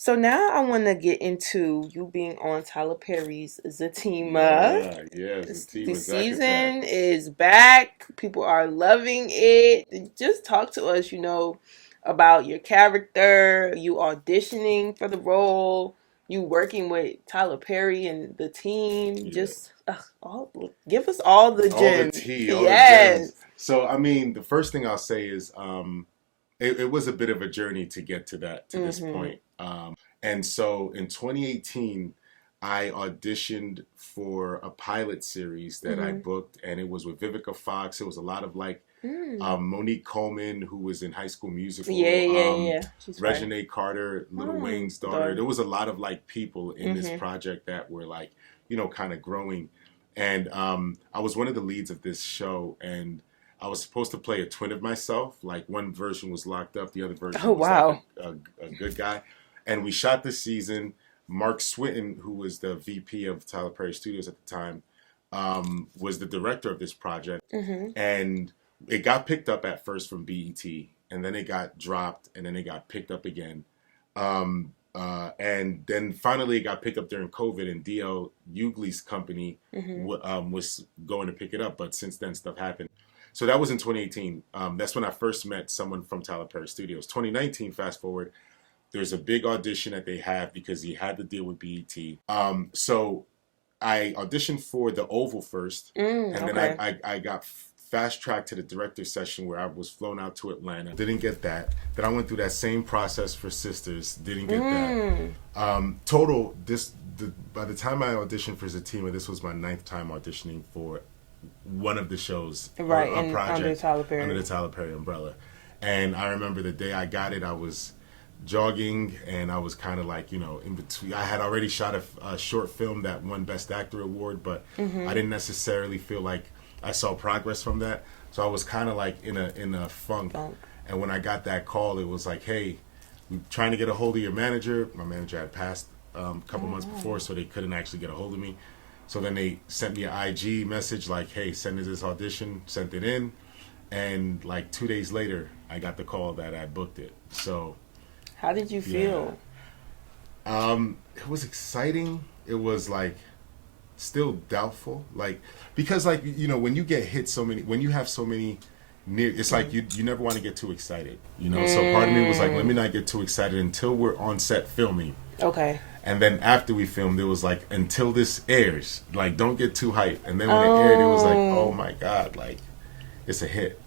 So now I want to get into you being on Tyler Perry's Zatima. Yeah, The Zatima, Zack Attack. season is back. People are loving it. Just talk to us, about your character, you auditioning for the role, you working with Tyler Perry and the team. Yeah. Just give us all the All the gems. tea, all the Yes. gems. So, I mean, the first thing I'll say is it was a bit of a journey to get to this Mm-hmm. point. And so in 2018, I auditioned for a pilot series that I Mm-hmm. booked, and it was with Vivica Fox. It was a lot of like Mm. Monique Coleman, who was in High School Yeah, Musical, yeah, yeah. She's fine. Reginae Carter, Little Oh, Wayne's daughter. daughter. There was a lot of like people in this Mm-hmm. project that were like, kind of growing. And I was one of the leads of this show, and I was supposed to play a twin of myself. Like one version was locked up, the other Oh version was like wow. a good guy. And we shot this season. Mark Swinton, who was the VP of Tyler Perry Studios at the time, was the director of this project. Mm-hmm. And it got picked up at first from BET, and then it got dropped, and then it got picked up again. And then finally it got picked up during COVID, and DL Hughley's company Mm-hmm. was going to pick it up, but since then stuff happened. So that was in 2018. That's when I first met someone from Tyler Perry Studios. 2019, fast forward, there's a big audition that they have because he had to deal with BET. So I auditioned for the Oval first, and then Okay. I got fast tracked to the director's session where I was flown out to Atlanta. Didn't get that. Then I went through that same process for Sisters. Didn't get that. Mm. Total, by the time I auditioned for Zatima, this was my ninth time auditioning for one of the shows, Right, a and under project Tyler under Perry. the Tyler Perry umbrella. And I remember the day I got it, I was jogging, and I was kind of like, in between. I had already shot a short film that won Best Actor award, but Mm-hmm. I didn't necessarily feel like I saw progress from that. So I was kind of like in a funk. Funk. And when I got that call, it was like, hey, we're trying to get a hold of your manager. My manager had passed a couple months Oh. before, so they couldn't actually get a hold of me. So then they sent me an IG message like, hey, send us this audition. Sent it in, and like 2 days later, I got the call that I booked it. So How did you yeah, feel? it was exciting. It was like still doubtful, like because like when you get hit so many, when you have so many near, it's like you never want to get too excited. So part of me was like, let me not get too excited until we're on set filming. Okay. And then after we filmed, it was like, until this airs, like, don't get too hyped. And then when it aired, it was like, Oh. oh my God, like, it's a hit.